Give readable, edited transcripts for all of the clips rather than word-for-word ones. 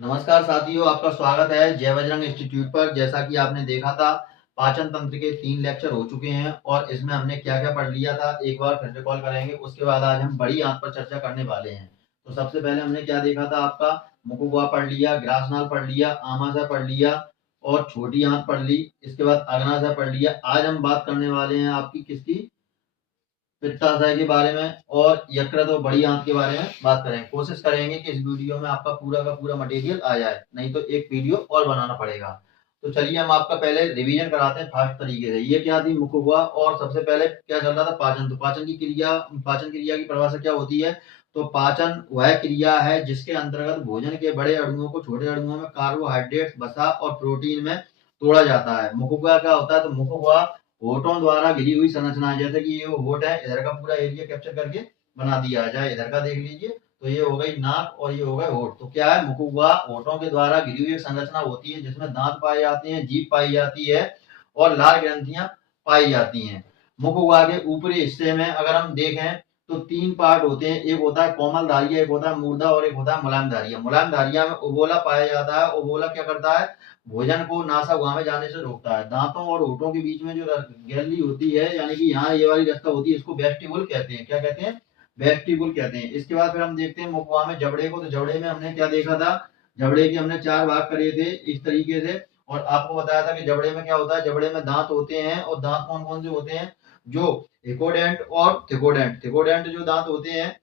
नमस्कार साथियों, आपका स्वागत है जय बजरंग इंस्टीट्यूट पर। जैसा कि आपने देखा था, पाचन तंत्र के 3 लेक्चर हो चुके हैं और इसमें हमने क्या-क्या पढ़ लिया था, एक बार फिर रिकॉल करेंगे। उसके बाद आज हम बड़ी आंत पर चर्चा करने वाले हैं। तो सबसे पहले हमने क्या देखा था, आपका मुखगुहा पढ़ लिया, ग्रासनाल पढ़ लिया, आमाशय पढ़ लिया और छोटी आंत पढ़ ली। इसके बाद अग्नाशय पढ़ लिया। आज हम बात करने वाले हैं आपकी किसकी, पित्ताशय के बारे में और यकृत और बड़ी आंत के बारे में बात करेंगे। कोशिश करेंगे कि इस वीडियो में आपका पूरा का पूरा मटेरियल आ जाए, नहीं तो एक वीडियो और बनाना पड़ेगा। तो चलिए हम आपका पहले रिवीजन कराते हैं फास्ट तरीके से। ये क्या थी, मुखगुहा, और सबसे पहले क्या चल रहा था, पाचन। तो पाचन क्रिया की परिभाषा क्या होती है, तो पाचन वह क्रिया है जिसके अंतर्गत भोजन के बड़े अणुओं को छोटे अणुओं में कार्बोहाइड्रेट, वसा और प्रोटीन में तोड़ा जाता है। मुखगुहा क्या होता है, तो मुखगुहा होठों द्वारा घिरी हुई संरचना है। जैसे कि ये होठ है, इधर का पूरा एरिया कैप्चर करके बना दिया जाए। इधर का देख लीजिए, तो ये हो गई नाक और ये हो गए होठ। तो क्या है, मुखगुहा होठों के द्वारा घिरी हुई एक संरचना होती है जिसमें दांत पाए जाते हैं, जीभ पाई जाती है और लार ग्रंथियां पाई जाती हैं। मुखगुहा के ऊपरी हिस्से में अगर हम देखें तो 3 पार्ट होते हैं। एक होता है कोमल धारिया, एक होता है मूर्धा और एक होता है मुलायम धारिया। मुलायम धारिया में उबोला पाया जाता है। उबोला क्या करता है, भोजन को नासा में जाने से रोकता है। दांतों और होठों के बीच में जो गैलरी होती है, यानी कि यहाँ ये वाली रास्ता होती है, इसको वेस्टिबुल कहते हैं। क्या कहते हैं, वेस्टिबुल कहते हैं। इसके बाद फिर हम देखते हैं मुखगुहा में जबड़े को। तो जबड़े में हमने क्या देखा था, जबड़े के हमने 4 भाग करे थे इस तरीके से, और आपको बताया था कि जबड़े में क्या होता है, जबड़े में दांत होते हैं। और दांत कौन कौन से होते हैं, जो हिकोडेंट और थिकोडेंट। थिकोडेंट जो दांत होते हैं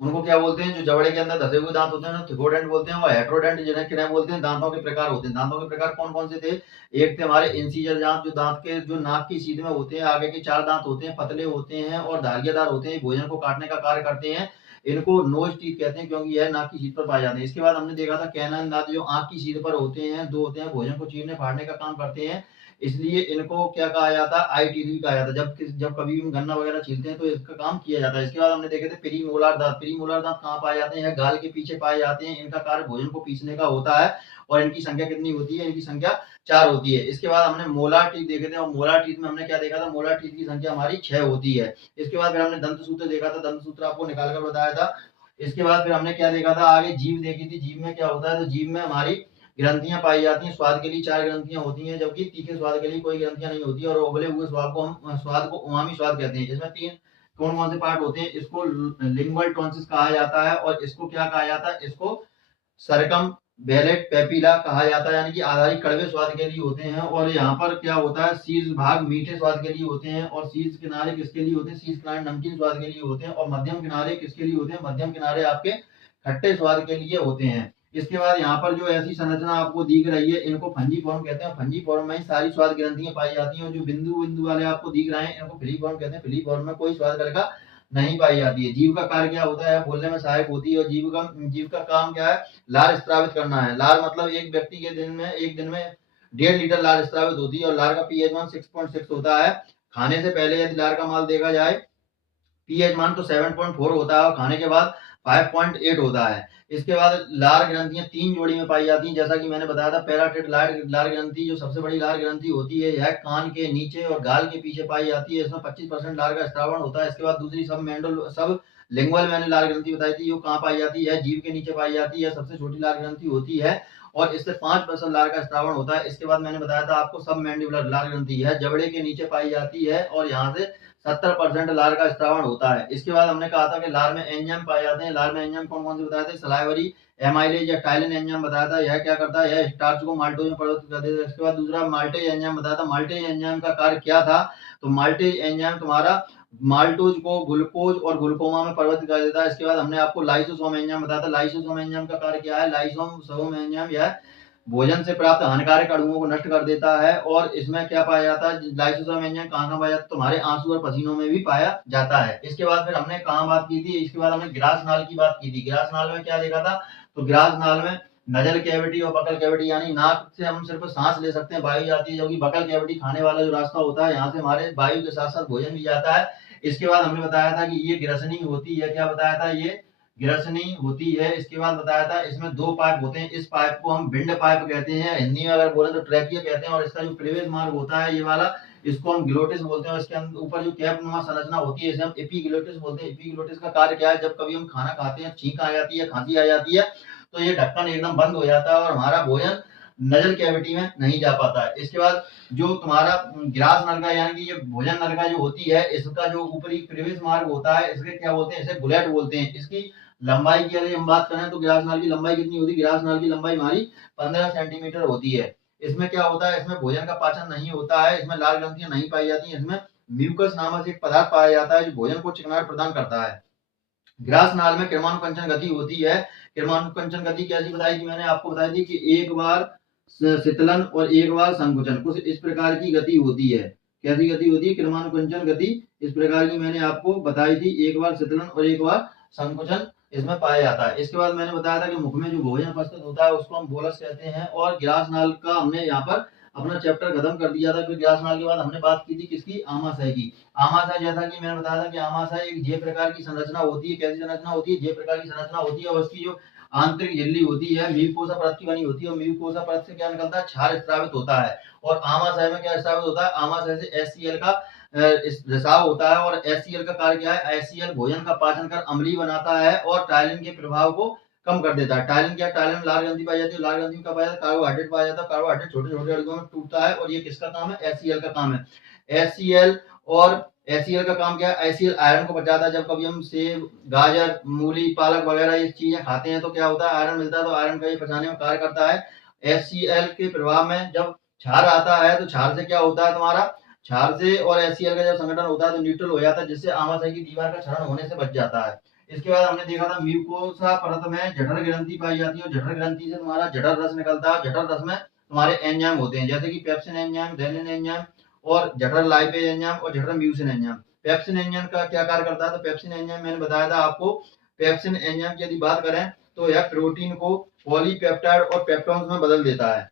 उनको क्या बोलते हैं, जो जबड़े के अंदर धसे हुए दांत होते हैं ना, थिकोडेंट बोलते हैं। और हेट्रोडेंट जिन्हें किन्हें बोलते हैं, दांतों के प्रकार होते हैं। दांतों के प्रकार कौन कौन से थे, एक थे हमारे इंसीजर दांत, जो दांत के जो नाक की सीध में होते हैं। आगे के 4 दांत होते हैं, पतले होते हैं और धारियादार होते हैं, भोजन को काटने का कार्य करते हैं। इनको नोज टीथ कहते हैं क्योंकि यह नाक की सीध पर पाए जाते हैं। इसके बाद हमने देखा था कैनन दांत, जो आंख की सीध पर होते हैं, 2 होते हैं, भोजन को चीरने फाड़ने का काम करते हैं। इसलिए इनको क्या कहा जाता है, आई टीथ भी कहा जाता है। जब कभी हम गन्ना वगैरह छीलते हैं तो इसका काम किया जाता है। इसके बाद हमने देखे थे प्रीमोलार दांत। प्रीमोलार दांत कहाँ पाए जाते हैं, गाल के पीछे पाए जाते हैं। इनका कार्य भोजन को पीसने का होता है और इनकी संख्या कितनी होती है, इनकी संख्या 4 होती है। इसके बाद हमने मोलार टीथ देखे थे, और मोलार टीथ में हमने क्या देखा था, मोलार टीथ की संख्या हमारी 6 होती है। इसके बाद फिर हमने दंत सूत्र देखा था, दंत सूत्र आपको निकाल कर बताया था। इसके बाद फिर हमने क्या देखा था, आगे जीभ देखी थी। जीभ में क्या होता है, तो जीभ में हमारी ग्रंथियां पाई जाती हैं। स्वाद के लिए 4 ग्रंथियां होती हैं, जबकि तीखे स्वाद के लिए कोई ग्रंथियां नहीं होती। और उबले हुए स्वाद को उमामी स्वाद कहते हैं। इसमें 3 कौन कौन से पार्ट होते हैं, इसको लिंगुअल टॉन्सिस कहा जाता है, और इसको क्या कहा जाता है, इसको सरकम वेलेट पेपिला कहा जाता है, यानी कि आधारिक कड़वे स्वाद के लिए होते हैं। और यहाँ पर क्या होता है, शीर्ष भाग मीठे स्वाद के लिए होते हैं, और शीर्ष किनारे किसके लिए होते हैं, शीर्ष किनारे नमकीन स्वाद के लिए होते हैं, और मध्यम किनारे किसके लिए होते हैं, मध्यम किनारे आपके खट्टे स्वाद के लिए होते हैं। इसके बाद यहाँ पर जो ऐसी संरचना आपको दिख रही है, इनको फंजी फॉर्म कहते हैं। फंजी फॉर्म में ही सारी स्वाद ग्रंथियां पाई जाती हैं। और जो बिंदु बिंदु वाले आपको दिख रहे हैं, इनको फ्री फॉर्म कहते हैं। फ्री फॉर्म में कोई स्वाद का नहीं पाई जाती है। जीव का कार्य क्या होता है, बोलने में सहायक होती है। और जीव का काम क्या है, लार स्त्रावित करना है। लार मतलब एक व्यक्ति के एक दिन में 1.5 लीटर लार स्त्रावित होती है। और लार का पीएच मान 6.6 होता है। खाने से पहले यदि लार का माल देखा जाए, पीएच मान तो 7.4 होता है, और खाने के बाद 5.8 होता है। इसके बाद लार ग्रंथियां 3 जोड़ी में पाई जाती हैं। जैसा कि मैंने बताया था, पैराटिड लार ग्रंथि जो सबसे बड़ी लार ग्रंथि होती है, यह कान के नीचे और गाल के पीछे पाई जाती है। इसमें 25% लार का स्त्रावण होता है। इसके बाद दूसरी सब लिंगुअल मैंने लार ग्रंथि बताई थी, जो कहाँ पाई जाती है, जीभ के नीचे पाई जाती है, सबसे छोटी लार ग्रंथि होती है, और इससे 5% लार का स्त्रावण होता है। इसके बाद मैंने बताया था आपको सब मैंडिबुलर लार ग्रंथि है, जबड़े के नीचे पाई जाती है, और यहाँ से 70% लार का स्त्रावण होता है। इसके बाद हमने कहा था कि लार में एंजाइम पाए जाते हैं। लार में एंजाइम कौन कौन से बताए थे, सलाइवरी एमाइलेज या टाइलिन एंजाइम बताया था। यह क्या करता है, यह स्टार्च को माल्टोज में परिवर्तित कर देता है। इसके बाद दूसरा माल्टेज एंजाइम बताया था। माल्टेज एंजाइम का कार्य क्या था, तो माल्टेज एंजाइम तुम्हारा माल्टोज को ग्लूकोज और ग्लूकोमा में परिवर्तित कर देता है। इसके बाद हमने आपको लाइसोसोम एंजाइम बताया था। लाइसोसोम एंजाइम का कार्य क्या है, लाइसोसोम एंजाइम यह भोजन से प्राप्त हानिकारक अणुओं को नष्ट कर देता है। और इसमें क्या पाया जाता है, लाइसोसोम एंजाइम कहाँ पाया जाता है, तुम्हारे आंसू और पसीनों में भी पाया जाता है। इसके बाद फिर हमने कहाँ बात की थी, इसके बाद हमने ग्रास नाल की बात की थी। ग्रास नाल में क्या देखा था, तो ग्रास नाल में नजल कैविटी और बकल कैविटी, यानी नाक से हम सिर्फ सांस ले सकते हैं, वायु जाती है, जबकि बकल कैविटी खाने वाला जो रास्ता होता है, यहाँ से हमारे वायु के साथ साथ भोजन भी जाता है। इसके बाद हमने बताया था कि ये ग्रसनी होती है। क्या बताया था, ये ग्रसनी होती है। इसके बाद बताया था इसमें 2 पाइप होते हैं। इस पाइप को हम विंड पाइप कहते हैं, हिंदी में अगर बोले तो ट्रैकिया कहते हैं। और इसका जो प्रवेश मार्ग होता है, ये वाला, इसको हम ग्लोटिस बोलते हैं। और इसके ऊपर जो कैप नुमा संरचना होती है, इसे हम एपीग्लोटिस बोलते हैं। एपीग्लोटिस का कार्य क्या है, जब कभी हम खाना खाते हैं, छींक आ जाती है, खांसी आ जाती है, तो ये ढक्कन एकदम बंद हो जाता है और हमारा भोजन नजल कैविटी में नहीं जा पाता है। इसके बाद जो तुम्हारा ग्रास नलिका यानी कि ये भोजन नलिका जो होती है, इसका जो ऊपरी प्रवेश मार्ग होता है, इसके क्या बोलते हैं, इसे गुलेट बोलते हैं। इसकी लंबाई की अगर हम बात करें तो ग्रास नल की लंबाई कितनी होती है, ग्रास नल की लंबाई हमारी 15 सेंटीमीटर होती है। इसमें क्या होता है, इसमें भोजन का पाचन नहीं होता है, इसमें लाल ग्रंथियां नहीं पाई जाती हैं, इसमें म्यूकस नामक एक पदार्थ पाया जाता है जो भोजन को चिकनाहट प्रदान करता है। ग्रास नाल में किरमाणुकंचन गति होती है। किरमाणुकंचन गति कैसी बताई थी मैंने आपको, बताई थी कि एक बार शीतलन और एक बार संकुचन, कुछ इस प्रकार की गति होती है। कैसी गति होती है, किरमाणुकंचन गति इस प्रकार की मैंने आपको बताई थी, एक बार शीतलन और एक बार संकुचन इसमें पाया जाता है। इसके बाद मैंने बताया था कि मुख में जो भोजन प्रस्तुत होता है उसको हम बोलस कहते हैं। और ग्रास नाल का हमने यहाँ पर अपना चैप्टर खत्म कर दिया था। फिर ग्रास नाल के बाद हमने बात की थी किसकी, आमाशय की। आमाशय जैसा कि मैंने बताया था कि आमाशय एक जे प्रकार की संरचना होती है। कैसी संरचना होती है, जे प्रकार की संरचना होती है और उसकी जो आंतरिक झिल्ली होती है म्यूकोसा परत की बनी होती है। और म्यूकोसा परत से क्या निकलता है, क्षार स्रावित होता है। और आमाशय में क्या स्रावित होता है, आमाशय से HCl का रिसाव होता है। और HCl का कार्य क्या है, HCl भोजन का पाचन कर अम्लीय बनाता है और टायलिन के प्रभाव को कम कर देता है। टायलिन क्या, टायलिन लाल ग्रंथि पाई जाती है, लाल ग्रंथि का पाया जाता है, कार्बोहाइड्रेट पाया जाता है, कार्बोहाइड्रेट छोटे छोटे अणुओं में टूटता है और ये किसका काम है, HCl का काम है। HCl और HCl का काम क्या है, HCl आयरन को बचाता है। जब कभी हम सेब, गाजर, मूली, पालक वगैरह ये चीजें खाते हैं तो क्या होता है, आयरन मिलता है, तो आयरन का ये पचाने में कार्य करता है। HCl के प्रभाव में जब क्षार आता है तो क्षार से क्या होता है, तुम्हारा क्षार से और HCl का जब संगठन होता है तो न्यूट्रल हो जाता है, जिससे आमाशय की दीवार का क्षरण होने से बच जाता है। इसके बाद हमने देखा था म्यूकोसा परत में जठर ग्रंथि पाई जाती है और जठर ग्रंथि से तुम्हारा जठर रस निकलता है। जठर रस में तुम्हारे एंजाइम होते हैं जैसे कि पेप्सिन एंजाइम, रेनिन एंजाइम और जठर लाइपेज एंजाइम और जठर म्यूसिन एंजाइम। पेप्सिन एंजाइम का क्या कार्य करता है, तो पेप्सिन एंजाइम मैंने बताया था आपको। पेप्सिन एंजाइम की यदि बात करें तो यह प्रोटीन को पॉलीपेप्टाइड और पेप्टोन्स में बदल देता है।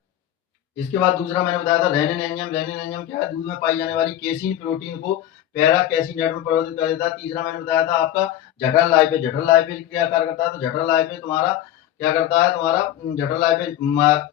इसके बाद दूसरा मैंने बताया था रेनिन एंजाइम। रेनिन एंजाइम क्या है, दूध में पाई जाने वाली केसीन प्रोटीन को पैरा कैसिनेट में परिवर्तित कर देता है। तीसरा मैंने बताया था आपका जठर लाइपेज। जठर लाइपेज क्या कार्य करता है, तो जठर लाइपेज तुम्हारा क्या करता है, तुम्हारा जठर लाइपेज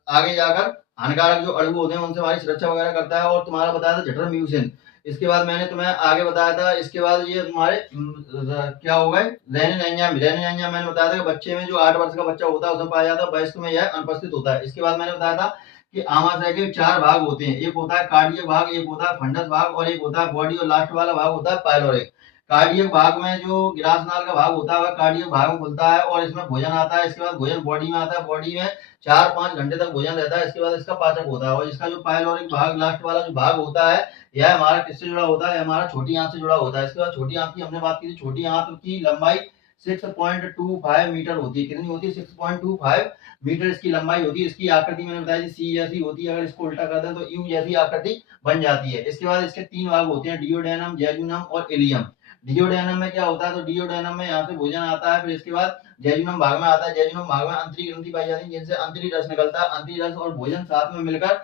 आगे जाकर हानिकारक जो अणु होते हैं उनसे हमारी सुरक्षा वगैरह करता है। और तुम्हारा बताया था जठर म्यूसिन। इसके बाद मैंने तुम्हें आगे बताया था, इसके बाद ये तुम्हारे क्या हो गए, रेनिन एंजाइम। रेनिन एंजाइम मैंने बताया था कि बच्चे में जो 8 वर्ष का बच्चा होता है उसमें पाया जाता है, वयस्क में यह अनुपस्थित होता है। इसके बाद मैंने बताया था कि आमाशय के 4 भाग होते हैं, एक होता है कार्डियक भाग, एक होता है फंडस भाग और एक होता है बॉडी, और लास्ट वाला भाग होता है पाइलोरिक। कार्डियक भाग में जो ग्रास नाल का भाग होता है वह कार्डियक भाग में खुलता है और इसमें भोजन आता है। इसके बाद भोजन बॉडी में आता है, बॉडी में 4-5 घंटे तक भोजन रहता है। इसके बाद इसका पाचक होता है। और इसका जो पाइलोरिक भाग लास्ट वाला जो भाग होता है, यह हमारा किससे जुड़ा होता है, हमारा छोटी आंत से जुड़ा होता है। इसके बाद छोटी आंत की हमने बात की थी, छोटी आंत की लंबाई 6.25 मीटर होती है। कितनी होती है, 6.25 मीटर इसकी लंबाई होती है। इसकी आकृति मैंने बताई थी सी जैसी होती है, अगर इसको उल्टा कर दें तो यू जैसी आकृति बन जाती है। इसके बाद इसके 3 भाग होते हैं, डिओडेनम, जेजुनम और इलियम। डिओडेनम में क्या होता है, तो डिओडेनम में यहाँ से भोजन आता है। फिर इसके बाद जेजुनम भाग में आता है। जेजुनम भाग में अंतरी ग्रंथि पाई जाती है जिनसे अंतरी रस निकलता है। अंतरी रस और भोजन साथ में मिलकर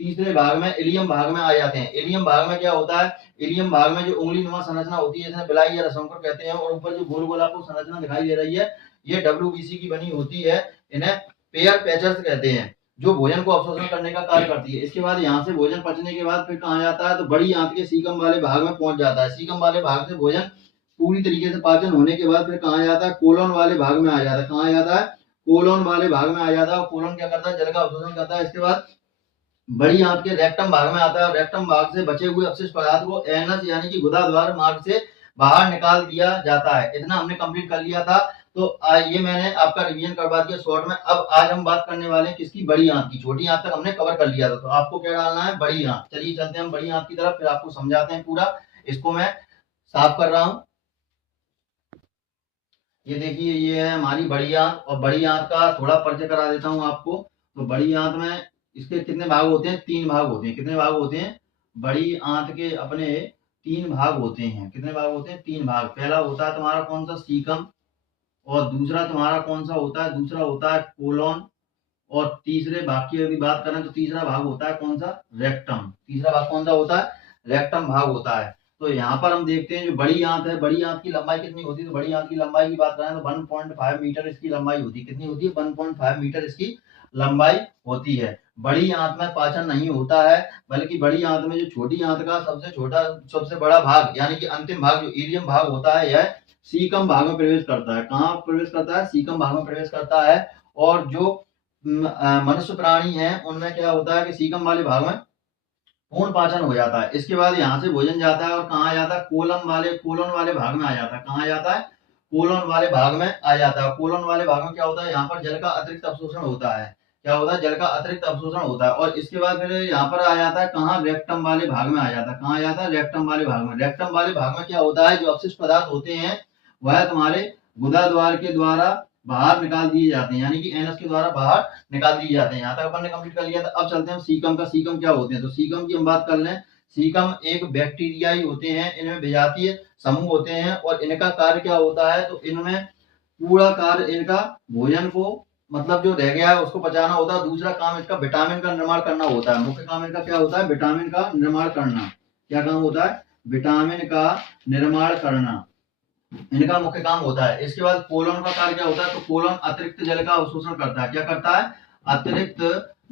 तीसरे भाग में इलियम भाग में आ जाते हैं। इलियम भाग में क्या होता है, इलियम भाग में जो उंगली नुमा संरचना होती है जिसे बिलाई या रसंकर कहते हैं, और ऊपर जो गोल गोल आपको संरचना दिखाई दे रही है ये WBC की बनी होती है। इन्हें पेयर पैचर्स कहते हैं, जो भोजन को अवशोषण करने का कार्य करती है। इसके बाद यहाँ से भोजन पचने के बाद फिर कहाँ जाता है, तो बड़ी आंत के सीकम वाले भाग में पहुंच जाता है। सीकम वाले भाग से भोजन पूरी तरीके से पाचन होने के बाद फिर कहाँ जाता है, कोलोन वाले भाग में आ जाता है। कहाँ जाता है, कोलोन वाले भाग में आ जाता है। और कोलोन क्या करता है, जल का अवशोषण करता है। इसके बाद बड़ी आंत के रेक्टम भाग में आता है और रेक्टम भाग से बचे हुए अपशिष्ट पदार्थ को एनस यानी कि गुदाद्वार मार्ग से बाहर निकाल दिया जाता है। इतना हमने कंप्लीट कर लिया था। तो ये मैंने आपका रिवीजन करवा दिया शॉर्ट में। अब आज हम बात करने वाले हैं किसकी, बड़ी आंत की। छोटी आंत तक हमने कवर कर लिया था, तो आपको क्या डालना है, बड़ी आंत। चलिए चलते हैं हम बड़ी आंत की तरफ, फिर आपको समझाते हैं पूरा। इसको मैं साफ कर रहा हूँ। ये देखिए ये है हमारी बड़ी आंत, और बड़ी आंत का थोड़ा परिचय करा देता हूँ आपको। तो बड़ी आंत में इसके कितने भाग होते हैं, 3 भाग होते हैं। कितने भाग होते हैं, बड़ी आंत के अपने 3 भाग होते हैं। कितने भाग होते हैं, 3 भाग। पहला होता है तुम्हारा कौन सा, सीकम। और दूसरा तुम्हारा कौन सा होता है, दूसरा होता है कोलोन। और तीसरे भाग की यदि बात करें तो तीसरा भाग होता है कौन सा, रेक्टम। तीसरा भाग कौन सा होता है, रेक्टम भाग होता है। तो यहाँ पर हम देखते हैं जो बड़ी आंत है, बड़ी आंत की लंबाई कितनी होती है, तो बड़ी आंत की लंबाई की बात करें तो 1.5 मीटर इसकी लंबाई होती है। कितनी होती है, 1.5 मीटर इसकी लंबाई होती है। बड़ी आंत में पाचन नहीं होता है, बल्कि बड़ी आंत में जो छोटी आंत का सबसे छोटा सबसे बड़ा भाग यानी कि अंतिम भाग जो इलियम भाग होता है, यह सीकम भाग में प्रवेश करता है। कहाँ प्रवेश करता है, सीकम भाग में प्रवेश करता है। और जो मनुष्य प्राणी है उनमें क्या होता है कि सीकम वाले भाग में पूर्ण पाचन हो जाता है। इसके बाद यहाँ से भोजन जाता है और कहाँ आ जाता है, कोलन वाले भाग में आ जाता है। कहाँ आ जाता है, कोलन वाले भाग में आ जाता है। कोलन वाले भाग में क्या होता है, यहाँ पर जल का अतिरिक्त अवशोषण होता है। क्या होता है, जल का अतिरिक्त अवशोषण होता है। और इसके बाद फिर यहाँ पर आ जाता है कहाँ, रेक्टम वाले भाग में आ जाता है। कहाँ आ जाता है, रेक्टम वाले भाग में। रेक्टम वाले भाग में क्या होता है, जो अपशिष्ट पदार्थ होते हैं वह तुम्हारे गुदा द्वार के द्वारा बाहर निकाल दिए जाते हैं, यानी कि एनस के द्वारा बाहर निकाल दिए जाते हैं। यहाँ तक अपन ने कंप्लीट कर लिया था। अब चलते हैं सीकम का। सीकम क्या होते हैं, तो सीकम की हम बात कर लें। सीकम एक बैक्टीरिया ही होते हैं, इनमें विजातीय समूह होते हैं और इनका कार्य क्या होता है, तो इनमें पूरा कार्य इनका भोजन को मतलब जो रह गया है उसको पचाना होता है। दूसरा काम इसका विटामिन का निर्माण करना होता है। मुख्य काम इनका क्या होता है, विटामिन का निर्माण करना। क्या काम होता है, विटामिन का निर्माण करना इनका मुख्य काम होता है। इसके बाद कोलन का कार्य क्या होता है, तो कोलन अतिरिक्त जल का अवशोषण करता है। क्या करता है, अतिरिक्त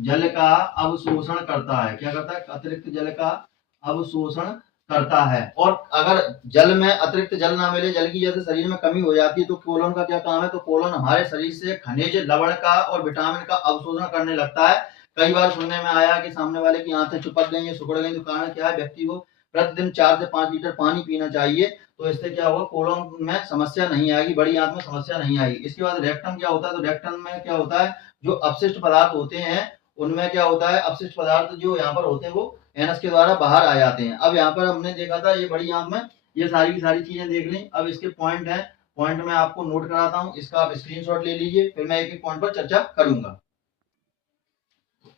जल का अवशोषण करता है। क्या करता है, अतिरिक्त जल का अवशोषण करता है। और अगर जल में अतिरिक्त जल ना मिले, जल की जैसे शरीर में कमी हो जाती है, तो कोलन का क्या काम है, तो कोलन हमारे शरीर से खनिज लवण का और विटामिन का अवशोषण करने लगता है। कई बार सुनने में आया कि सामने वाले की आंखें चिपक गई, सिकुड़ गई, तो कारण क्या है, व्यक्ति को प्रतिदिन 4 से 5 लीटर पानी पीना चाहिए। तो इससे क्या होगा, कोलन में समस्या नहीं आएगी, बड़ी आंत में समस्या नहीं आएगी। इसके बाद रेक्टम क्या होता है, तो रेक्टम में क्या होता है, जो अपशिष्ट पदार्थ होते हैं उनमें क्या होता है, अपशिष्ट पदार्थ जो यहाँ पर होते हैं वो एनस के द्वारा बाहर आ जाते हैं। अब यहाँ पर हमने देखा था ये बड़ी आंत में ये सारी की सारी चीजें देख ली। अब इसके पॉइंट है, पॉइंट में आपको नोट कराता हूँ, इसका आप स्क्रीनशॉट ले लीजिए, फिर मैं एक एक पॉइंट पर चर्चा करूंगा।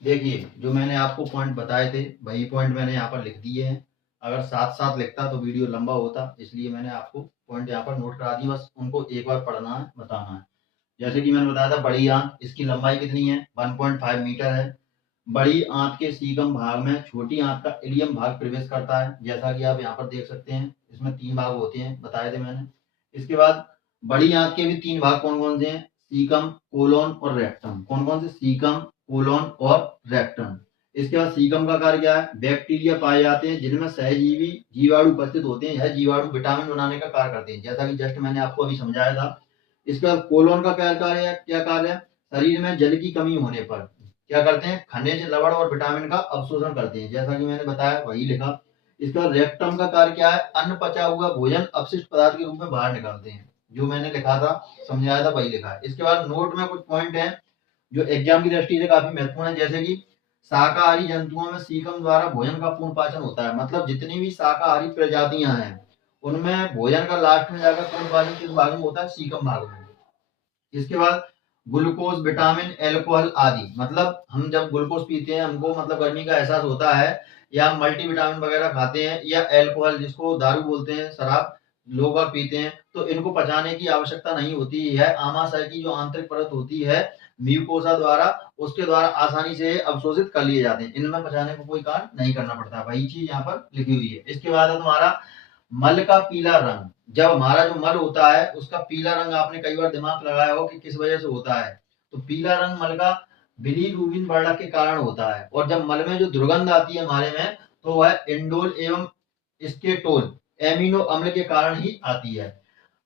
देखिए जो मैंने आपको पॉइंट बताए थे वही पॉइंट मैंने यहाँ पर लिख दिए हैं। अगर साथ साथ लिखता तो वीडियो लंबा होता, इसलिए मैंने आपको पॉइंट यहाँ पर नोट करा दिए। बस उनको एक बार पढ़ना है, बताना है। जैसे कि मैंने बताया था, बड़ी आंत, इसकी लंबाई कितनी है, 1.5 मीटर है। बड़ी आंत के सीकम भाग में छोटी आंत का इलियम भाग प्रवेश करता है, जैसा कि आप यहाँ पर देख सकते हैं। इसमें 3 भाग होते हैं, बताए थे मैंने। इसके बाद बड़ी आंत के भी 3 भाग कौन कौन से हैं, सीकम, कोलोन और रेक्टम। कौन कौन से, सीकम, कोलोन और रेक्टम। इसके बाद सीकम का कार्य क्या है, बैक्टीरिया पाए जाते हैं जिनमें सहजीवी जीवाणु उपस्थित होते हैं। यह जीवाणु विटामिन बनाने का कार्य करते हैं, जैसा कि जस्ट मैंने आपको अभी समझाया था। इसके बाद कोलोन का क्या कार्य है, क्या कार्य है, शरीर में जल की कमी होने पर क्या करते हैं, खनिज लवण और विटामिन का अवशोषण करते हैं, जैसा कि मैंने बताया वही लिखा। इसके बाद रेक्टम का कार्य क्या है, अन्न पचा हुआ भोजन अपशिष्ट पदार्थ के रूप में बाहर निकालते हैं। जो मैंने लिखा था, समझाया था, वही लिखा है। इसके बाद नोट में कुछ पॉइंट हैं जो एग्जाम की दृष्टि से काफी महत्वपूर्ण है, जैसे कि शाकाहारी जंतुओं में सीकम द्वारा भोजन का पूर्ण पाचन होता है। मतलब जितनी भी शाकाहारी प्रजातियां हैं उनमें भोजन का लास्ट में जाकर पूर्ण पाचन किस भाग में होता है, सीकम भाग में। इसके बाद ग्लूकोज, विटामिन, एल्कोहल आदि, मतलब हम जब ग्लूकोज पीते हैं हमको मतलब गर्मी का एहसास होता है, या मल्टीविटामिन वगैरह खाते हैं, या एल्कोहल जिसको दारू बोलते हैं, शराब लोग और पीते हैं, तो इनको पचाने की आवश्यकता नहीं होती है। आमाशय की जो आंतरिक परत होती है म्यूकोसा द्वारा, उसके द्वारा आसानी से अवशोषित कर लिए जाते हैं। इनमें पचाने को कोई कार्य नहीं करना पड़ता, वही चीज यहाँ पर लिखी हुई है। इसके बाद है तुम्हारा मल का पीला रंग। जब हमारा जो मल होता है उसका पीला रंग आपने कई बार दिमाग लगाया हो कि किस वजह से होता है, तो पीला रंग मल का बिलीरुबिन वर्णक के कारण होता है। और जब मल में जो दुर्गंध आती है हमारे में, तो वह इंडोल एवं स्केटोल एमिनो अम्ल के कारण ही आती है।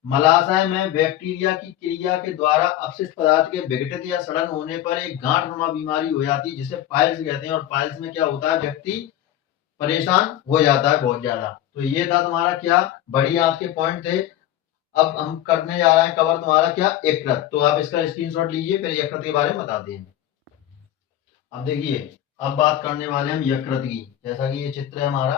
मलाशय में बैक्टीरिया की क्रिया के द्वारा अपशिष्ट पदार्थ के विघटित या सड़न होने पर एक गांठनुमा बीमारी हो जाती है, जिसे पाइल्स कहते हैं। और पाइल्स में क्या होता है, व्यक्ति परेशान हो जाता है बहुत ज्यादा। तो ये था तुम्हारा क्या, बड़ी आंत के पॉइंट थे। अब हम करने जा रहे हैं कवर तुम्हारा क्या, यकृत। तो आप इसका स्क्रीनशॉट लीजिए, फिर यकृत के बारे में बताते हैं। अब देखिए, अब बात करने वाले हम यकृत की। जैसा कि ये चित्र है हमारा,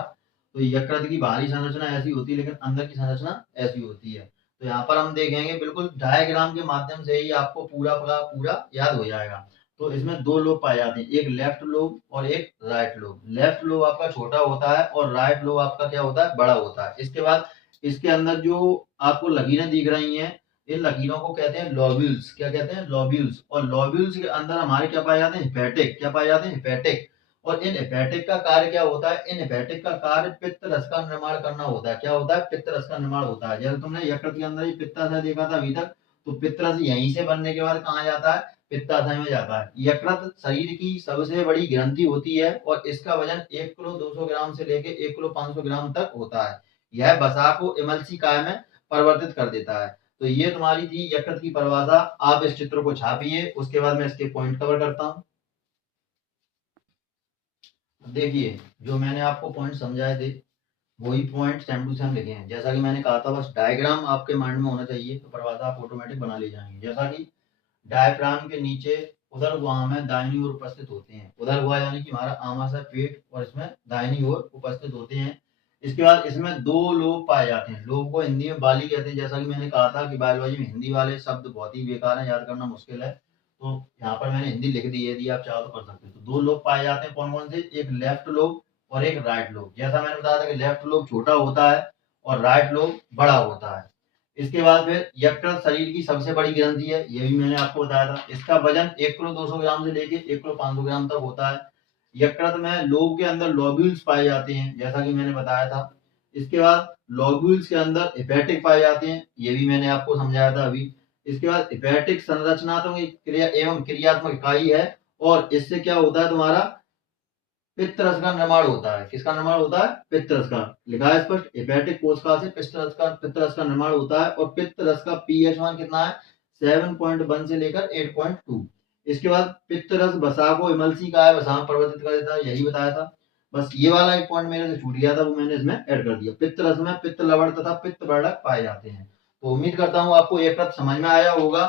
तो यकृत की बाहरी संरचना ऐसी होती है, लेकिन अंदर की संरचना ऐसी होती है। तो यहाँ पर हम देखेंगे, बिल्कुल डायग्राम के माध्यम से ही आपको पूरा पूरा पूरा याद हो जाएगा। तो इसमें 2 लोब पाए जाते हैं, एक लेफ्ट लोब और एक राइट लोब। लेफ्ट लोब आपका छोटा होता है और राइट लोब आपका क्या होता है, बड़ा होता है। इसके बाद इसके अंदर जो आपको लकीरें दिख रही हैं, इन लकीरों को कहते हैं लोब्यूल्स। क्या कहते हैं, लोब्यूल्स। और लोब्यूल्स के अंदर हमारे क्या पाए जाते हैं, हेपेटिक। क्या पाए जाते हैं, हेपेटिक। और इन हेपेटिक का कार्य क्या होता है, इन हेपेटिक का कार्य पित्त रस का निर्माण करना होता है। क्या होता है, पित्त रस का निर्माण होता है। जैसे तुमने यकृत के अंदर ही पित्ताशय देखा था अभी तक, तो पित्त रस यहीं से बनने के बाद कहाँ जाता है, पित्ताशय में जाता है। यकृत शरीर की सबसे बड़ी ग्रंथि होती है और इसका वजन 1 किलो 200 ग्राम से लेकर 1 किलो 500 ग्राम तक होता है। यह वसा को इमल्सिकाय में परिवर्तित कर देता है। तो ये तुम्हारी थी यकृत की परिभाषा। आप इस चित्र को छापिए, उसके बाद मैं इसके पॉइंट कवर करता हूं। देखिए, जो मैंने आपको पॉइंट समझाए थे वही पॉइंट सेम टू सेम लिखे हैं। जैसा कि मैंने कहा था, बस डायग्राम आपके माइंड में होना चाहिए, तो परिभाषा आप ऑटोमेटिक बना ले जाएंगे। जैसा कि डायफ्राम के नीचे उदर गुहा में दाहिनी ओर उपस्थित होते हैं। उदर गुहा यानी कि हमारा आमाशय पेट, और इसमें दाहिनी ओर उपस्थित होते हैं। इसके बाद इसमें दो लोब पाए जाते हैं। लोब को हिंदी में बाली कहते हैं। जैसा कि मैंने कहा था कि बायोलॉजी में हिंदी वाले शब्द बहुत ही बेकार हैं, याद करना मुश्किल है, तो यहाँ पर मैंने हिंदी लिख दी है, यदि आप चाहो तो कर सकते हैं। तो दो लोब पाए जाते हैं, कौन कौन से? एक लेफ्ट लोब और एक राइट लोब। जैसा मैंने बताया था कि लेफ्ट लोब छोटा होता है और राइट लोब बड़ा होता है। इसके बाद फिर यकृत शरीर की सबसे बड़ी ग्रंथि है, ये भी मैंने आपको बताया था। इसका वजन 1 किलो 200 ग्राम से लेके 1 किलो 500 ग्राम तक होता है। यकृत में लोब के अंदर लोब्यूल्स पाए जाते हैं, जैसा कि मैंने बताया था। इसके बाद लोब्यूल्स के अंदर हेपेटिक पाए जाते हैं, ये भी मैंने आपको समझाया था अभी। इसके बाद हेपेटिक संरचनात्मक क्रिया एवं क्रियात्मक इकाई है, और इससे क्या होता है तुम्हारा पित्त रस का निर्माण होता है। किसका निर्माण होता है? पित्त रस का। लिखा है स्पष्ट, हेपेटिक कोशिका से पित्त रस का निर्माण होता है, और पित्त रस का पीएच मान कितना है? 7.1 से लेकर 8.2। इसके बाद पित्त रस वसा को इमल्सी का है, वसा में परिवर्तित कर देता है, यही बताया था। बस ये वाला एक पॉइंट मेरे से छूट गया था, वो मैंने इसमें ऐड कर दिया। पित्त रस में पित्त लवण तथा पित्त वर्णक पाए जाते हैं। तो उम्मीद करता हूँ आपको यकृत समझ में आया होगा।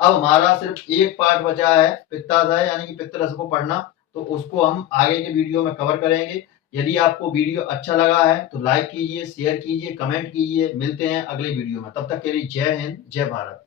अब हमारा सिर्फ एक पार्ट बचा है पित्ताशय यानी कि पित्त रस को पढ़ना, तो उसको हम आगे के वीडियो में कवर करेंगे। यदि आपको वीडियो अच्छा लगा है तो लाइक कीजिए, शेयर कीजिए, कमेंट कीजिए। मिलते हैं अगले वीडियो में, तब तक के लिए जय हिंद, जय भारत।